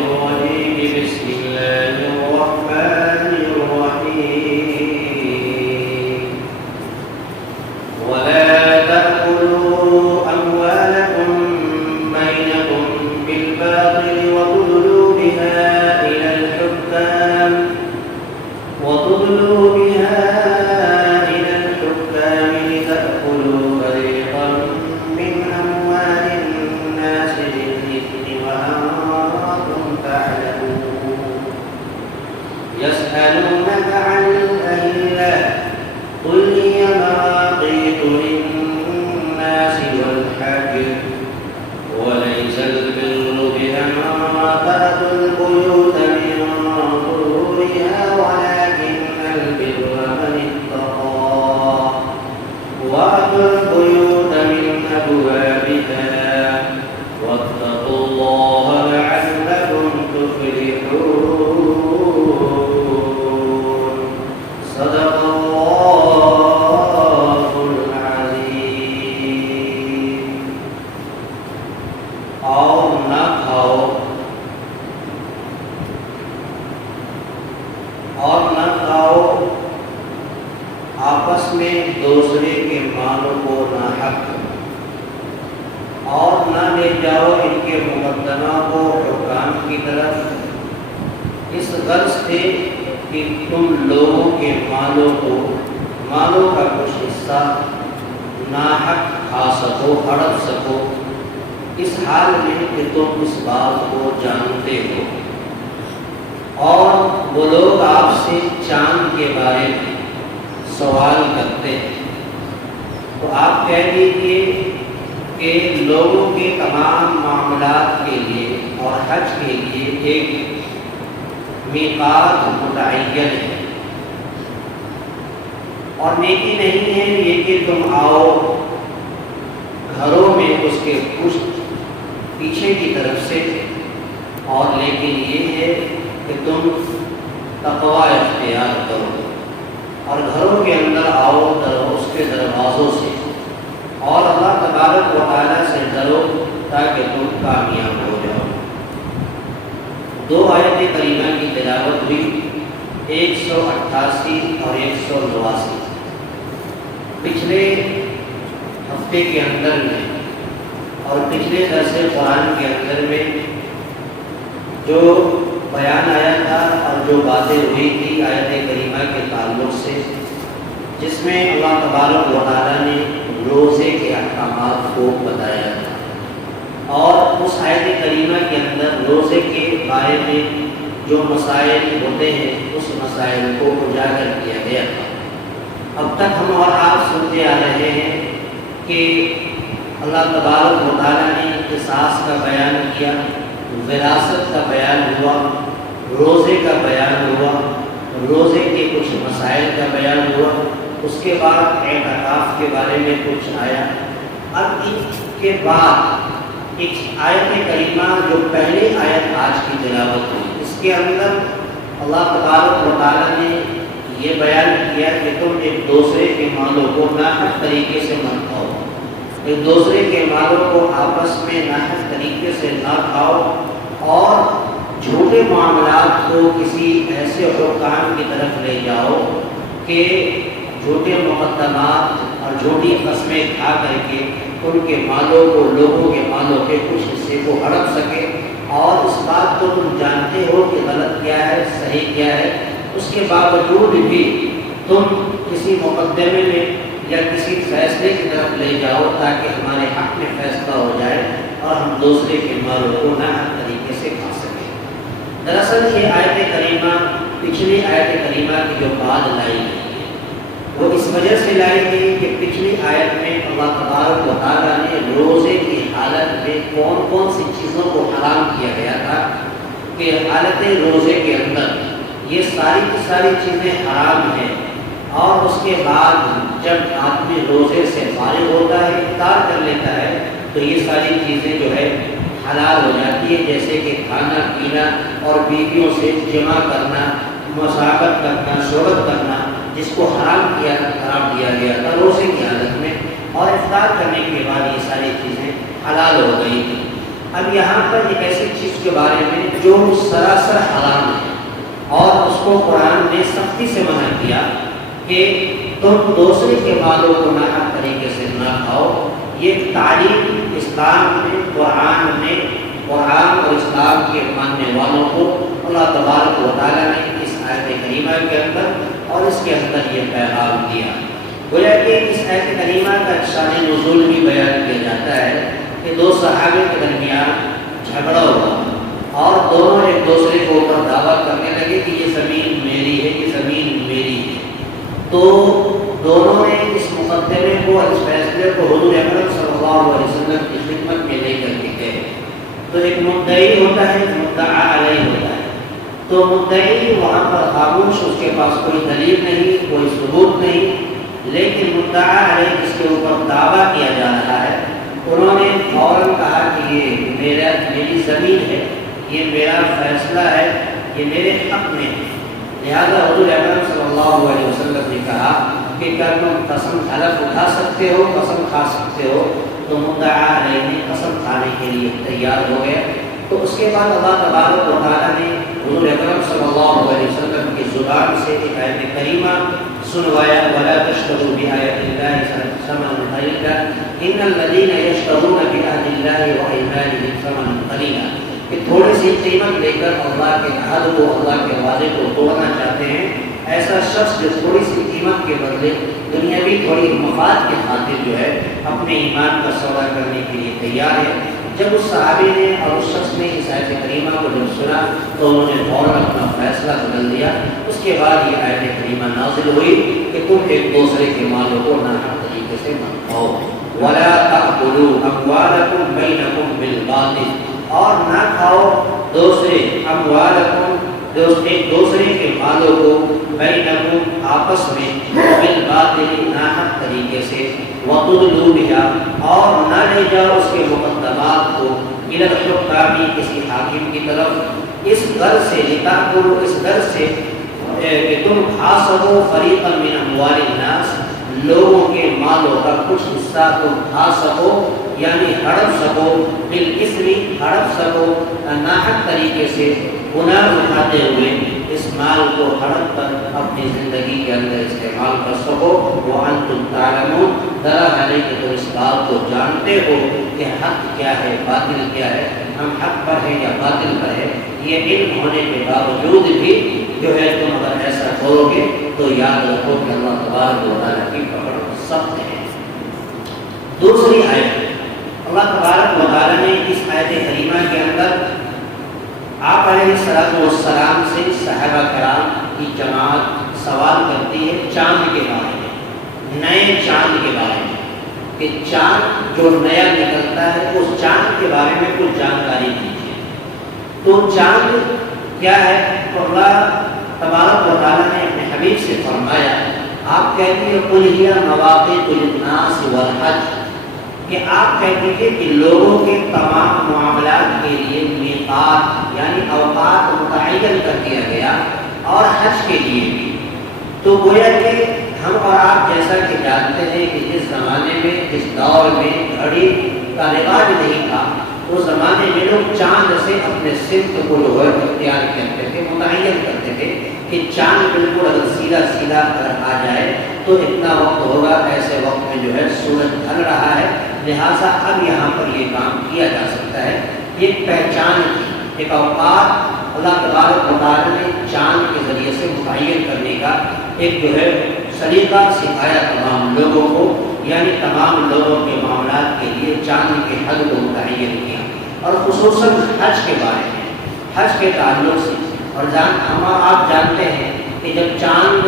الرجيم بسم الله الرحمن الرحيم ولا تأكلوا أموالكم بينكم بالباطل وتدلوا بها إلى الحكام لتأكلوا فريقا من أموال الناس بالإثم وأنتم تعلمون يسألونك عن الأهلة قل هي مواقيت للناس والحج وليس البر بأن تأتوا البيوت من ظهورها ولكن البر من اتقى وأتوا البيوت من أبوابها واتقوا الله لعلكم تفلحون صدق الله العظيم. اور نہ کھاؤ آپس میں دوسرے کے مالوں کو ناحق اور نہ لے جاؤ ان کے مقدمہ کو حکام کی طرف اس غرض سے کہ تم لوگوں کے مالوں کا کچھ حصہ ناحق کھا سکو ہڑپ سکو اس حال میں کہ تم اس بات کو جانتے ہو. اور وہ لوگ آپ سے چاند کے بارے میں سوال کرتے ہیں تو آپ کہہ دیجیے کہ لوگوں کے تمام معاملات کے لیے اور حج کے لیے ایک میقات متعین ہے اور نیکی نہیں ہے یہ کہ تم آؤ گھروں میں اس کے پیچھے کی طرف سے اور لیکن یہ ہے کہ تم تقوی اختیار کرو اور گھروں کے اندر آؤ اس کے دروازوں سے اور اللہ تبارک و تعالیٰ سے ڈرو تاکہ تم کامیاب ہو جاؤ. 2 آیت کریمہ کی تلاوت ہوئی 188 اور 189. پچھلے ہفتے کے اندر میں اور پچھلے درس قرآن کے اندر میں جو بیان آیا تھا اور جو باتیں ہوئی تھی آیت کریمہ کے تعلق سے جس میں اللہ تبارک و تعالیٰ نے روزے کے احکامات کو بتایا تھا اور اس آیت کریمہ کے اندر روزے کے بارے میں جو مسائل ہوتے ہیں اس مسائل کو اجاگر کیا گیا تھا. اب تک ہم اور آپ سنتے آ رہے ہیں کہ اللہ تبارک و تعالیٰ نے قصاص کا بیان کیا, وراثت کا بیان ہوا, روزے کا بیان ہوا, روزے کے کچھ مسائل کا بیان ہوا, اس کے بعد اعتکاف کے بارے میں کچھ آیا. اب ان کے بعد ایک آیت کریمہ جو پہلی آیت آج کی تلاوت ہوئی اس کے اندر اللہ تبارک و تعالیٰ نے یہ بیان کیا کہ تم ایک دوسرے کے مالوں کو ناحق طریقے سے مت کھاؤ, ایک دوسرے کے مالوں کو آپس میں ناحق طریقے سے نہ کھاؤ اور جھوٹے معاملات کو کسی ایسے حکام کی طرف لے جاؤ کہ جھوٹے مقدمات اور جھوٹی قسمیں کھا کر کے ان کے مالوں کو لوگوں کے مالوں کے کچھ حصے کو ہڑپ سکے اور اس بات کو تم جانتے ہو کہ غلط کیا ہے صحیح کیا ہے, اس کے باوجود بھی تم کسی مقدمے میں یا کسی فیصلے کی طرف لے جاؤ تاکہ ہمارے حق میں فیصلہ ہو جائے اور ہم دوسرے کے مالوں کو ناحق طریقے سے کھا سکیں. دراصل یہ آیت کریمہ پچھلی آیت کریمہ کی جو بات لائی گئی وہ اس وجہ سے لائی گئی کہ پچھلی آیت میں اللہ تبارک و تعالیٰ نے روزے کی حالت میں کون کون سی چیزوں کو حرام کیا گیا تھا کہ حالت روزے کے اندر یہ ساری کی ساری چیزیں حرام ہیں اور اس کے بعد جب آدمی روزے سے فارغ ہوتا ہے افطار کر لیتا ہے تو یہ ساری چیزیں جو ہے حلال ہو جاتی ہے, جیسے کہ کھانا پینا اور بیویوں سے جمع کرنا, مصاحبت کرنا, شہرت کرنا جس کو حرام دیا گیا تھا روزے کی حالت میں, اور افطار کرنے کے بعد یہ ساری چیزیں حلال ہو گئی تھیں. اب یہاں پر ایک ایسی چیز کے بارے میں جو سراسر حرام ہے اور اس کو قرآن نے سختی سے منع کیا کہ تم دوسرے کے مالوں کو ناحق طریقے سے نہ کھاؤ، یہ تعلیم اسلام میں قرآن اور اسلام کے ماننے والوں کو اللہ تبارک و تعالیٰ نے اس آیت کریمہ کے اندر اور اس کے اندر یہ پیغام دیا۔ گویا کہ اس آیت کریمہ کا شان نزول بھی بیان کیا جاتا ہے کہ دو صحابہ کے درمیان جھگڑا ہوا اور دونوں ایک دوسرے کے اوپر دعویٰ کرنے لگے کہ یہ زمین میری ہے، یہ زمین میری ہے۔ تو دونوں نے اس مقدمے کو، اس فیصلے کو حضور اکرم صلی اللہ علیہ وسلم کی خدمت میں لے کر کے گئے۔ تو ایک مدعی ہوتا ہے، مدعا علیہ ہوتا ہے۔ تو مدعی وہاں پر خاموش، اس کے پاس کوئی دلیل نہیں، کوئی ثبوت نہیں، لیکن مدعا علیہ جس کے اوپر دعویٰ کیا جا رہا ہے، انہوں نے فوراً کہا کہ یہ میری زمین ہے، یہ میرا فیصلہ ہے، یہ میرے حق میں ہے۔ لہذا حضور اکرم صلی اللہ علیہ وسلم نے کہا کہ کیا تم قسم حلف اٹھا سکتے ہو، قسم کھا سکتے ہو؟ تو مدعا علیہ نے قسم کھانے کے لیے تیار ہو گیا۔ تو اس کے بعد اللہ تبارک و تعالیٰ نے حضور اکرم صلی اللہ علیہ وسلم کی زبان سے ایک آیت کریمہ سنوایا، وَلَا تَشْتَرُوا بِآيَاتِ اللَّهِ ثَمَنًا قَلِيلًا إِنَّ الَّذِينَ يَشْتَرُونَ بِعَهْدِ اللَّهِ وَأَيْمَانِهِمْ ثَمَنًا قَلِيلًا، کہ تھوڑی سی قیمت لے کر اللہ کے عہد کو، اللہ کے وعدے کو توڑنا چاہتے ہیں، ایسا شخص جو تھوڑی سی قیمت کے بدلے دنیاوی تھوڑی مفاد کے خاطر جو ہے اپنے ایمان کا سودا کرنے کے لیے تیار ہے۔ جب اس صحابی نے اور اس شخص نے اس آیت کریمہ کو جب سنا تو انہوں نے فوراً اپنا فیصلہ بدل دیا۔ اس کے بعد یہ آیت کریمہ نازل ہوئی کہ تم ایک دوسرے کے مالوں کو ناحق طریقے سے مت کھاؤ، وَلَا تَأْكُلُوا أَمْوَالَكُمْ بَيْنَكُمْ بِالْبَاطِلِ، اور نہ کھاؤ دوسرے اموالکم، ایک دوسرے کے مالوں کو، بینکم آپس میں، بالباطل ناحق طریقے سے، وَتُدْلُوا بِهَا، اور نہ لے جاؤ اس کے مقدمات کو، إِلَى الْحُكَّامِ، کسی حاکم کی طرف، اس غرض سے، لِتَأْكُلُوا، اس غرض سے کہ تم کھا سکو، فَرِيقًا مِنْ أَمْوَالِ النَّاسِ، لوگوں کے مالوں کا کچھ حصہ تم کھا سکو، یعنی ہڑپ سکو، بالاسم، ہڑپ سکو، ناحق طریقے سے گناہ اٹھاتے ہوئے اس مال کو ہڑپ کر اپنی زندگی کے اندر استعمال کر سکو۔ وَأَنْتُمْ تَعْلَمُونَ، درا ہے کہ تم اس بات کو جانتے ہو کہ حق کیا ہے، باطل کیا ہے، ہم حق پر ہیں یا باطل پر ہے۔ یہ علم ہونے کے باوجود بھی جو ہے تم اگر ایسا کرو گے تو یاد رکھو کہ اللہ تبارک و تعالیٰ کی پکڑ سخت ہے۔ دوسری آیت، اللہ تبارک و تعالیٰ نے اس آیت کریمہ کے اندر آپ علیہ السلام سے صحابہ کرام کی جماعت سوال کرتی ہے چاند کے بارے میں، نئے چاند کے بارے میں، کہ چاند جو نیا نکلتا ہے اس چاند کے بارے میں کچھ جانکاری دیجیے۔ تو چاند کیا ہے؟ تو اللہ تبارک و تعالیٰ نے اپنے حبیب سے فرمایا، آپ کہتے ہیں قُلْ هِيَ مَوَاقِيتُ لِلنَّاسِ وَالْحَجِّ، کہ آپ کہتے ہیں کہ لوگوں کے تمام معاملات کے لیے میقات یعنی اوقات متعین کر دیا گیا، اور حج کے لیے بھی۔ تو گویا کہ ہم اور آپ جیسا کہ جانتے ہیں کہ جس زمانے میں، جس دور میں گھڑی کا رواج نہیں تھا، اس زمانے میں لوگ چاند سے اپنے سمت کو جو ہے اختیار کرتے تھے، متعین کرتے تھے کہ چاند بالکل اگر سیدھا سیدھا اگر آ جائے تو اتنا وقت ہوگا، ایسے وقت میں جو ہے سورج ڈھل رہا ہے، لہٰذا اب یہاں پر یہ کام کیا جا سکتا ہے۔ یہ پہچان کی ایک اوقات اللہ تبارک و تعالیٰ نے چاند کے ذریعے سے متعین کرنے کا ایک جو ہے سلیقہ سکھایا تمام لوگوں کو، یعنی تمام لوگوں کے معاملات کے لیے چاند کے حد کو متعین کیا، اور خصوصاً حج کے بارے میں، حج کے تعلق سے۔ اور ہم آپ جانتے ہیں کہ جب چاند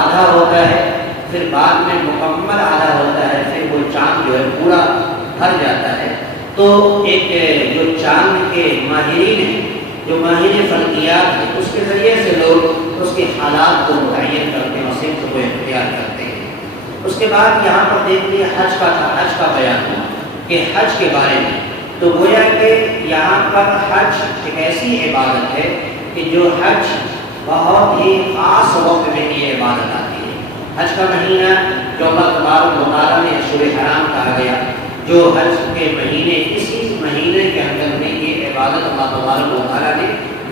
آدھا ہوتا ہے پھر بعد میں مکمل آدھا ہوتا ہے، پھر وہ چاند جو ہے پورا بھر جاتا ہے، تو ایک جو چاند کے ماہرین ہیں، جو ماہر فلکیات ہیں، اس کے ذریعے سے لوگ اس کے حالات کو متعین کرتے ہیں اور سمت کو اختیار کرتے ہیں۔ اس کے بعد یہاں پر دیکھ لیے حج کا بیان ہوا کہ حج کے بارے میں، تو گویا کہ یہاں پر حج ایک ایسی عبادت ہے کہ جو حج بہت ہی خاص وقت میں یہ عبادت آتی ہے۔ حج کا مہینہ جو اللہ تبارک و تعالیٰ نے اشہر حرام کہا گیا، جو حج کے مہینے اسی مہینے کے اندر میں عبادت اللہ تبارک و تعالیٰ نے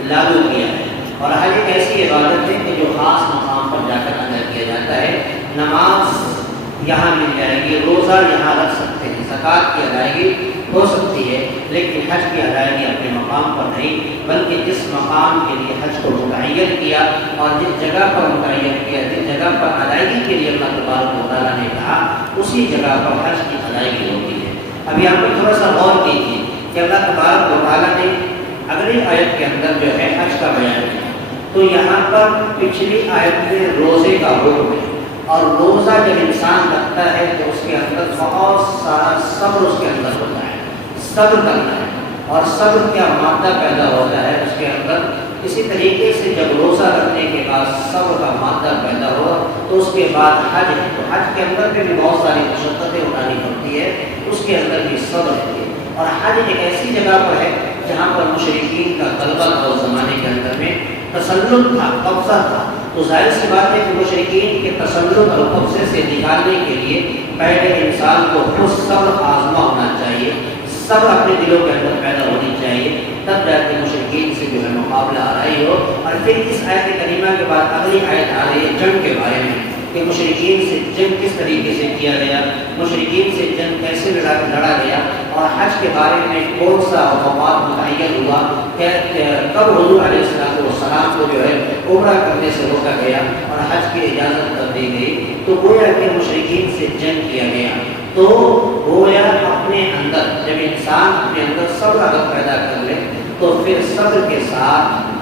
لاگو کیا ہے۔ اور حج ایک ایسی عبادت ہے کہ جو خاص مقام پر جا کر ادا کیا جاتا ہے۔ نماز یہاں مل جائے گی، روزہ یہاں رکھ سکتے ہیں، زکوٰۃ کی ادائیگی ہو سکتی ہے، لیکن حج کی ادائیگی اپنے مقام پر نہیں، بلکہ جس مقام کے لیے حج کو متعین کیا اور جس جگہ پر متعین کیا، جس جگہ پر ادائیگی کے لیے اللہ تبارک و تعالیٰ نے کہا، اسی جگہ پر حج کی ادائیگی ہوتی ہے۔ اب یہاں پر تھوڑا سا غور کیجیے کہ اللہ تبارک و تعالیٰ نے اگلی آیت کے اندر جو ہے حج کا بیان کیا، تو یہاں پر پچھلی آیت میں روزے کا حکم ہے، اور روزہ جب انسان رکھتا ہے تو اس کے اندر بہت سارا صبر اس کے اندر ہوتا ہے، صبر کرنا ہے، اور صبر کیا مادہ پیدا ہوتا ہے اس کے اندر۔ اسی طریقے سے جب روزہ رکھنے کے بعد صبر کا مادہ پیدا ہوا تو اس کے بعد حج ہے، تو حج کے اندر بھی بہت ساری مشقتیں اٹھانی پڑتی ہے، اس کے اندر بھی صبر ہے۔ اور حج ایک ایسی جگہ پر ہے جہاں پر مشرکین کا غلبہ تھا، اس زمانے کے اندر میں تسلط تھا، قبضہ تھا، تو ظاہر سی بات ہے کہ مشرکین کے تسلط اور قبضے سے نکالنے کے لیے پہلے انسان کو خود صبر آزما ہونا چاہیے، صبر اپنے دلوں کے اندر پیدا ہونی چاہیے، تب جا کے مشرکین سے جو ہے مقابلہ آرائی ہو۔ اور پھر اس آیت کریمہ کے بعد اگلی آیت آ رہی ہے جنگ کے بارے میں، کہ مشرکین سے جنگ کس طریقے سے کیا گیا، مشرکین سے جنگ کیسے لڑا گیا، اور حج کے بارے میں کون سا اوقات متعین ہوا، کب حضور علیہ السلام کو جو ہے عمرہ کرنے سے روکا گیا اور حج کی اجازت کر دی گئی، تو گویا کہ مشرکین سے جنگ کیا گیا۔ تو گویا اپنے اندر جب انسان اپنے اندر صبر اگر پیدا کر لے تو پھر صبر کے ساتھ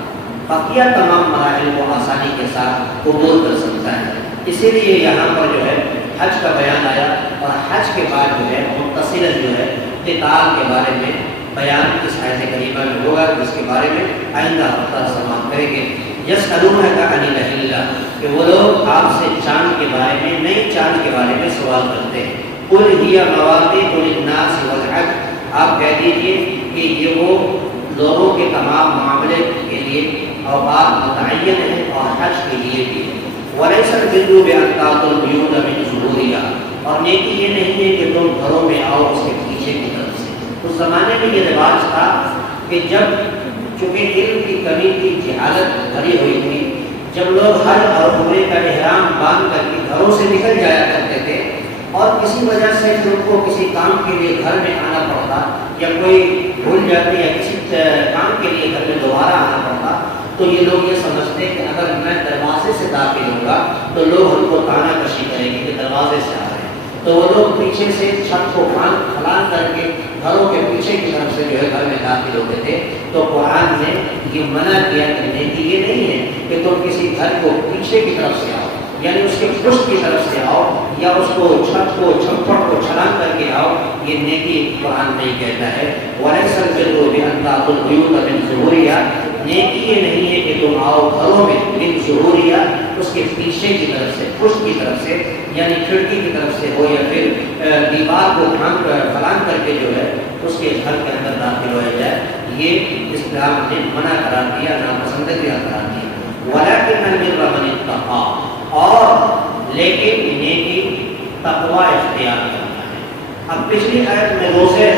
بقیہ تمام مراحل کو آسانی کے ساتھ قبول کر سکتا ہے۔ اسی لیے یہاں پر جو ہے حج کا بیان آیا، اور حج کے بعد جو ہے متصل جو ہے قتال کے بارے میں بیان اس آیت کریمہ میں ہوگا، جس کے بارے میں آئندہ ہفتہ سماعت کریں گے۔ یسألونک عن الأہلہ، کہ وہ لوگ آپ سے چاند کے بارے میں، نئی چاند کے بارے میں سوال کرتے ہیں۔ قل ہی مواقیت للناس والحج، آپ کہہ دیجیے کہ یہ وہ لوگوں کے تمام معاملے کے لیے اوقات متعین ہیں اور حج کے لیے بھی۔ وَلَيْسَ الْبِرُّ بِأَن تَأْتُوا الْبُيُوتَ مِن ظُهُورِهَا، اور نیکی یہ نہیں ہے کہ تم گھروں میں آؤ اس کے پیچھے کی طرف سے۔ اس زمانے میں یہ رواج تھا کہ جب چونکہ علم کی کمی کی جہالت بھری ہوئی تھی، جب لوگ حج اور عمرے کا احرام باندھ کر کے گھروں سے نکل جایا کرتے تھے، اور کسی وجہ سے ان کو کسی کام کے لیے گھر میں آنا پڑتا، یا کوئی بھول جاتی یا کسی کام کے لیے گھر میں دوبارہ آنا پڑتا، تو یہ لوگ یہ سمجھتے کہ اگر میں دروازے سے داخل ہوں گا تو لوگ ہم کو تانا کشی کریں گے کہ دروازے سے آ رہے ہیں، تو وہ لوگ پیچھے سے چھت کو پھلان کر کے گھروں کے پیچھے کی طرف سے جو ہے گھر میں داخل ہوتے تھے۔ تو قرآن نے یہ منع کیا کہ نیکی یہ نہیں ہے کہ تم کسی گھر کو پیچھے کی طرف سے آؤ، یعنی اس کے پشت کی طرف سے آؤ، یا اس کو چھت کو چھپڑ کو چھلانگ کر کے آؤ، یہ نیکی قرآن نہیں کہتا ہے۔ وَلَيْسَ الْبِرُّ بِأَن تَأْتُوا الْبُيُوتَ مِن ظُهُورِهَا، نیکی یہ نہیں ہے کہ تم آؤ گھروں میں من ظهورِهَا، اس کے پیچھے کی طرف سے، پشت کی طرف سے، یعنی کھڑکی کی طرف سے ہو، یا پھر دیوار کو پھلانگ کر کے جو ہے اس کے گھر کے اندر داخل ہو جائے، یہ اسلام نے منع قرار دیا، ناپسندیدہ قرار دیا۔ وَلَكِنَّ الْبِرَّ مَنِ اتَّقَىٰ، اور لیکن نیکی تقوی اختیار کرنا ہے۔ اب پچھلی آیت میں روزے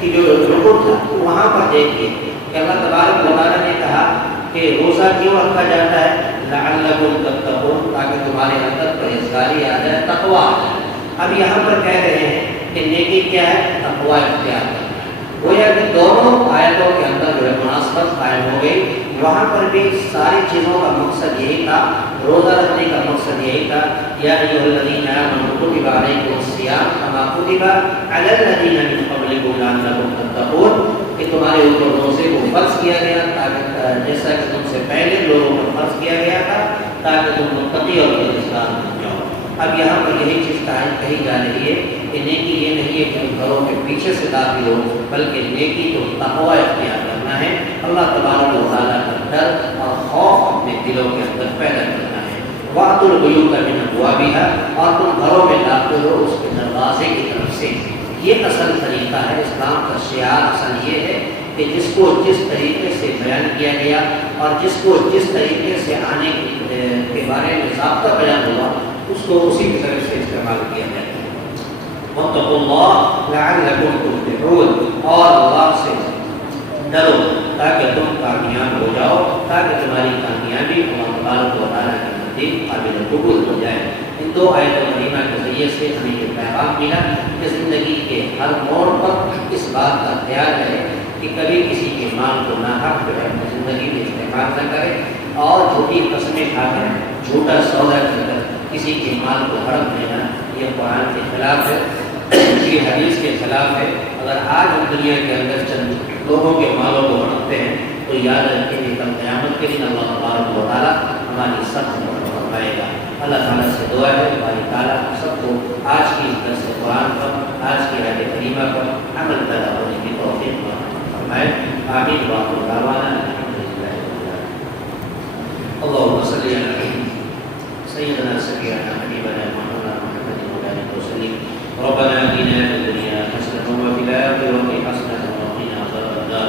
کی جو رکن تھا وہاں پر دیکھیے کہ اللہ تبارک و تعالیٰ نے کہا کہ روزہ کیوں رکھا جاتا ہے، لعلکم تتقون، تاکہ تمہارے اندر پرہیزگاری آ جائے، تقوی آ جائے۔ اب یہاں پر کہہ رہے ہیں کہ نیکی کیا ہے، تقوی اختیار کرنا ہے۔ گویا کہ دونوں آیتوں کے اندر جو ہے مناسبت قائم ہو گئی۔ وہاں پر بھی ساری چیزوں کا مقصد یہی تھا، روزہ رکھنے کا مقصد یہی تھا، یا ایھا الذین آمنوا کتب علیکم الصیام کما کتب علی الذین من قبلکم لعلکم تتقون، کہ تمہارے اوپر روزے کو فرض کیا گیا تاکہ جیسا کہ تم سے پہلے لوگوں پر فرض کیا گیا تھا، تاکہ تم متقی اور پرہیزگار بن جاؤ۔ اب یہاں پر یہی چیز کہی جا رہی ہے کہ نیکی یہ نہیں ہے کہ تم گھروں کے پیچھے سے داخل ہو، بلکہ نیکی تو تقوی اختیار کرنا ہے، اللہ تبارک و تعالیٰ کا ڈر اور خوف اپنے دلوں کے اندر پیدا کرنا ہے۔ وَأْتُوا الْبُيُوتَ مِنْ أَبْوَابِهَا، اور تم گھروں میں داخل ہو اس کے دروازے کی طرف سے۔ یہ اصل طریقہ ہے، اسلام کا شعار اصل یہ ہے کہ جس کو جس طریقے سے بیان کیا گیا اور جس کو جس طریقے سے آنے کے بارے میں ضابطہ بیان ہوا، اس کو اسی کی طرف سے استعمال کیا جائے۔ وَاتَّقُوا اللَّهَ لَعَلَّكُمْ تُفْلِحُونَ، اور اللہ سے ڈرو تاکہ تم کامیاب ہو جاؤ، تاکہ تمہاری کامیابی اللہ تبارک و تعالیٰ کے نزدیک قابل قبول ہو جائے۔ ان دو آیت کریمہ کے ذریعے سے ہمیں یہ پیغام ملا کہ زندگی کے ہر موڑ پر اس بات کا خیال رہے کہ کبھی کسی کے مال کو ناحق جو ہے اپنی زندگی میں استعمال نہ کرے، اور جھوٹی قسمیں کھا کر جھوٹا سودا کر کر کسی کے مال کو ہڑپ لینا یہ قرآن کے خلاف ہے، یہ حدیث کے خلاف ہے۔ اگر آج ہم دنیا کے اندر چند لوگوں کے مالوں کو ہڑپتے ہیں تو یاد رکھیں کہ کل قیامت کے دن اللہ تبارک و تعالیٰ ہماری سخت مدد فرمائے گا۔ اللہ تعالیٰ سے دعا ہے ہماری تعالیٰ سب کو آج کی درس قرآن پر، آج کی آیت کریمہ پر عمل پیدا ہونے کی توفیق فرمائے۔ آمین وآخر دعوانا الحمدللہ رب العالمین۔ اللہم صلی علی سیدنا سیدنا حبیبنا محمد وعلى آلہ وسلم۔ ربنا آتنا في الدنيا حسنة وفي الآخرة حسنة وقنا عذاب النار۔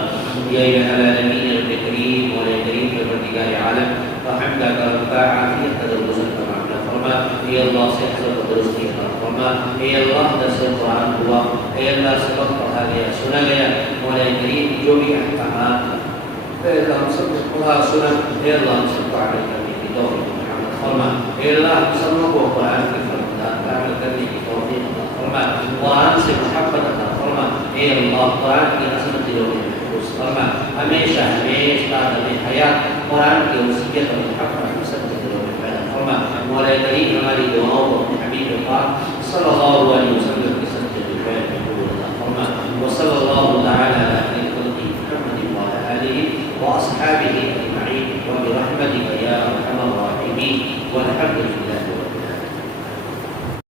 یا الہ العالمین رب کریم مولا کریم پروردگار عالم رحمتہ کا رفع عافیت کا درگزر کا معاملہ فرما۔ اے اللہ صحت و تندرستی عطا فرما۔ اے اللہ درس قرآن ہوا، اے اللہ سبق پڑھا گیا سنا گیا، مولا کریم جو بھی احکامات اے اللہ ہم سب کو پڑھا سنا، اے اللہ ہم سب کو عمل کرنے کی توفیق عطا فرما۔ اے اللہ ہم سب کو قرآن کی فرمودات پر عمل کرنے کی توفیق عطا فرما، قرآن سے محبت عطا فرما۔ اے اللہ قرآن کی عظمت دلوں میں محفوظ فرما، ہمیشہ ہمیشہ ہمیں حیات قرآن کی وصیت اور محبت سب دلوں میں پیدا فرما۔ مولا کریم ہماری دعاؤں کو اپنے حبیب پاک صلی اللہ علیہ وسلم